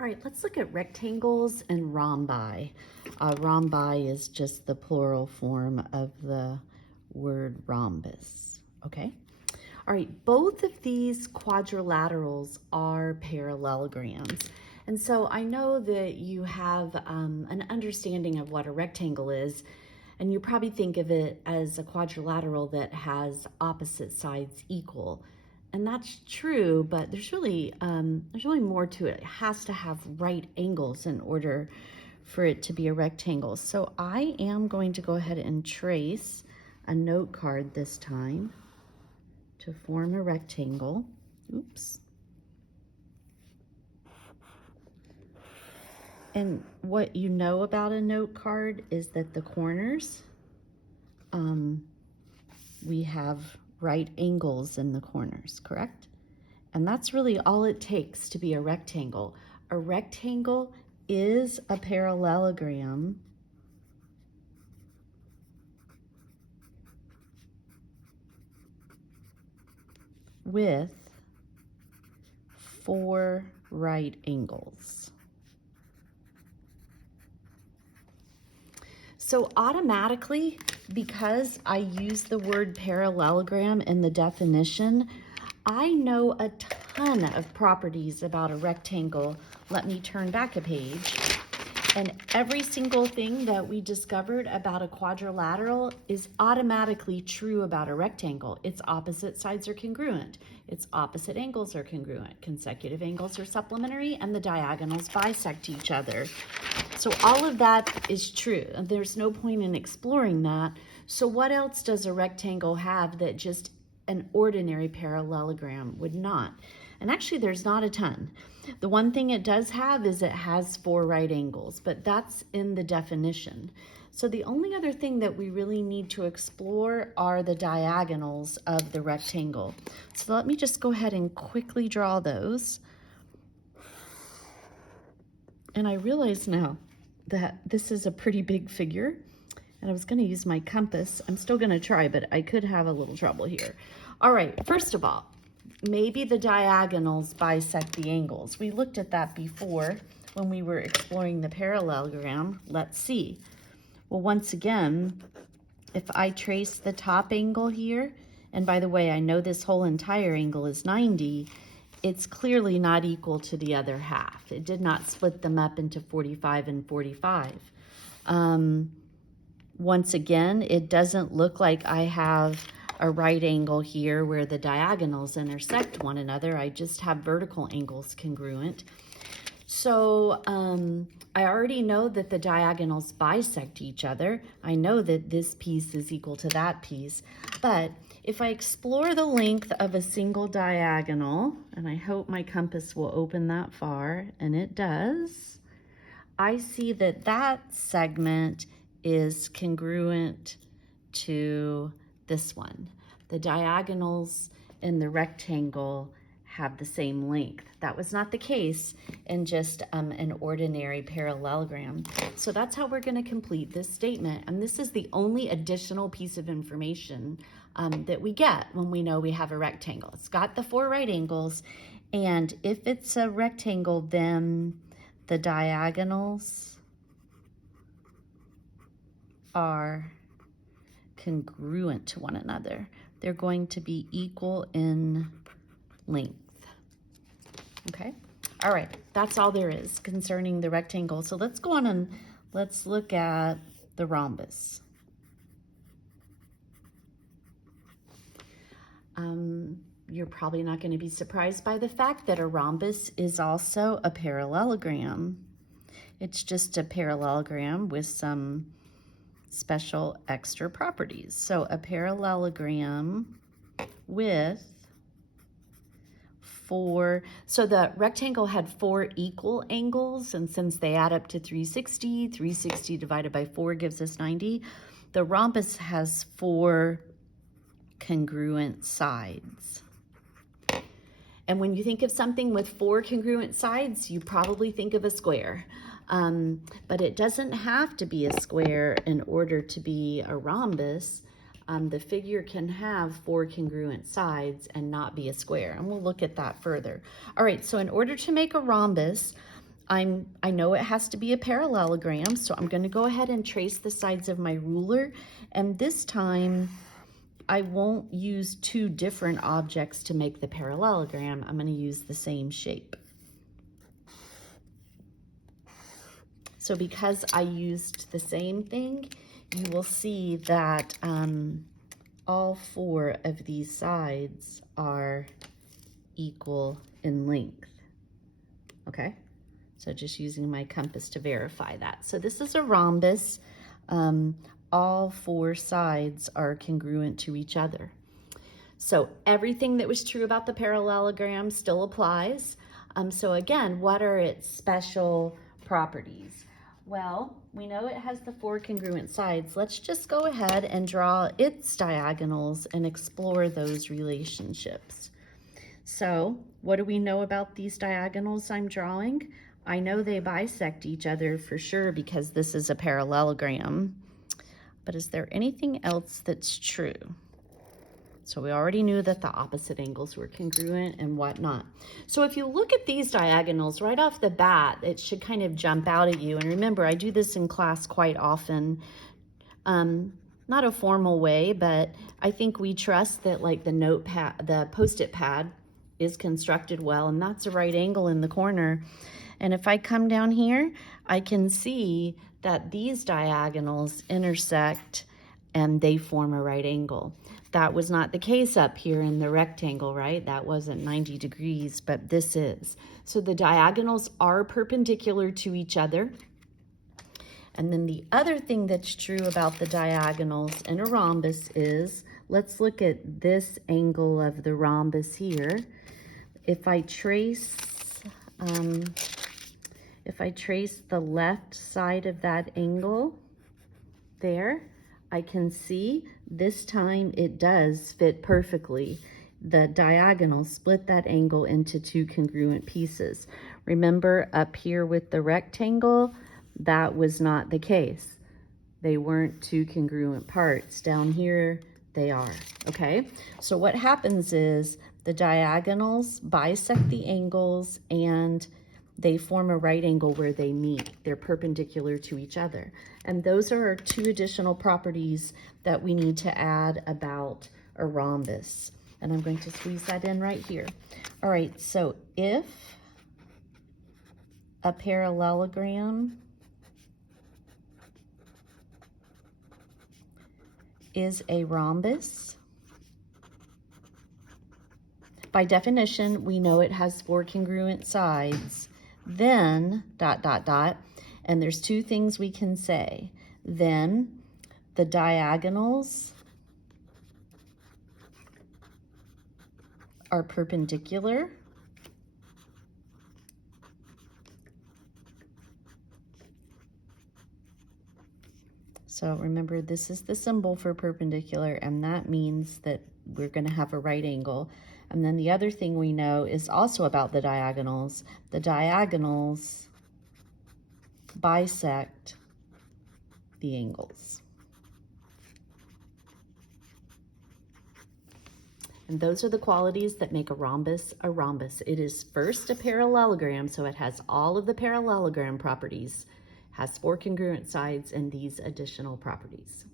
All right, let's look at rectangles and rhombi. Rhombi is just the plural form of the word rhombus, okay? All right, both of these quadrilaterals are parallelograms. And so I know that you have an understanding of what a rectangle is, and you probably think of it as a quadrilateral that has opposite sides equal. And that's true, but there's really more to it. It has to have right angles in order for it to be a rectangle. So I am going to go ahead and trace a note card this time to form a rectangle. Oops. And what you know about a note card is that the corners, we have right angles in the corners, correct? And that's really all it takes to be a rectangle. A rectangle is a parallelogram with 4 right angles. So automatically, because I use the word parallelogram in the definition, I know a ton of properties about a rectangle. Let me turn back a page. And every single thing that we discovered about a quadrilateral is automatically true about a rectangle. Its opposite sides are congruent. Its opposite angles are congruent. Consecutive angles are supplementary, and the diagonals bisect each other. So all of that is true. There's no point in exploring that. So what else does a rectangle have that just an ordinary parallelogram would not? And actually there's not a ton. The one thing it does have is it has 4 right angles, but that's in the definition. So the only other thing that we really need to explore are the diagonals of the rectangle. So let me just go ahead and quickly draw those. And I realize now that this is a pretty big figure, and I was going to use my compass. I'm still going to try, but I could have a little trouble here. All right, first of all, maybe the diagonals bisect the angles. We looked at that before when we were exploring the parallelogram. Let's see. Well, once again, if I trace the top angle here, and by the way, I know this whole entire angle is 90, it's clearly not equal to the other half. It did not split them up into 45 and 45. Once again, it doesn't look like I have a right angle here where the diagonals intersect one another. I just have vertical angles congruent. So I already know that the diagonals bisect each other. I know that this piece is equal to that piece. But if I explore the length of a single diagonal, and I hope my compass will open that far, and it does, I see that that segment is congruent to this one. The diagonals in the rectangle have the same length. That was not the case in just an ordinary parallelogram. So that's how we're going to complete this statement. And this is the only additional piece of information that we get when we know we have a rectangle. It's got the 4 right angles, and if it's a rectangle, then the diagonals are congruent to one another. They're going to be equal in length. Okay, all right, that's all there is concerning the rectangle. So let's go on and let's look at the rhombus. You're probably not going to be surprised by the fact that a rhombus is also a parallelogram. It's just a parallelogram with some special extra properties. So a parallelogram with 4, so the rectangle had 4 equal angles, and since they add up to 360, 360 divided by 4 gives us 90. The rhombus has 4 congruent sides. And when you think of something with 4 congruent sides, you probably think of a square. But it doesn't have to be a square in order to be a rhombus. The figure can have 4 congruent sides and not be a square, and we'll look at that further. All right, so in order to make a rhombus, I know it has to be a parallelogram, so I'm going to go ahead and trace the sides of my ruler, and this time I won't use two different objects to make the parallelogram. I'm going to use the same shape. So because I used the same thing, you will see that all four of these sides are equal in length. Okay, so just using my compass to verify that. So this is a rhombus. All four sides are congruent to each other. So everything that was true about the parallelogram still applies. So again, what are its special properties? Well, we know it has the four congruent sides. Let's just go ahead and draw its diagonals and explore those relationships. So what do we know about these diagonals I'm drawing? I know they bisect each other for sure because this is a parallelogram. But is there anything else that's true? So we already knew that the opposite angles were congruent and whatnot. So if you look at these diagonals right off the bat, it should kind of jump out at you. And remember, I do this in class quite often. Not a formal way, but I think we trust that like the notepad, the Post-it pad is constructed well, and that's a right angle in the corner. And if I come down here, I can see that these diagonals intersect and they form a right angle. That was not the case up here in the rectangle, right? That wasn't 90 degrees, but this is. So the diagonals are perpendicular to each other. And then the other thing that's true about the diagonals in a rhombus is, let's look at this angle of the rhombus here. If I trace the left side of that angle there, I can see this time it does fit perfectly. The diagonals split that angle into two congruent pieces. Remember up here with the rectangle, that was not the case. They weren't two congruent parts. Down here, they are, okay? So what happens is the diagonals bisect the angles and they form a right angle where they meet. They're perpendicular to each other. And those are our two additional properties that we need to add about a rhombus. And I'm going to squeeze that in right here. All right, so if a parallelogram is a rhombus, by definition, we know it has four congruent sides. Then, ... and there's two things we can say. Then the diagonals are perpendicular. So remember, this is the symbol for perpendicular, and that means that we're going to have a right angle. And then the other thing we know is also about the diagonals. The diagonals bisect the angles. And those are the qualities that make a rhombus a rhombus. It is first a parallelogram, so it has all of the parallelogram properties, has four congruent sides, and these additional properties.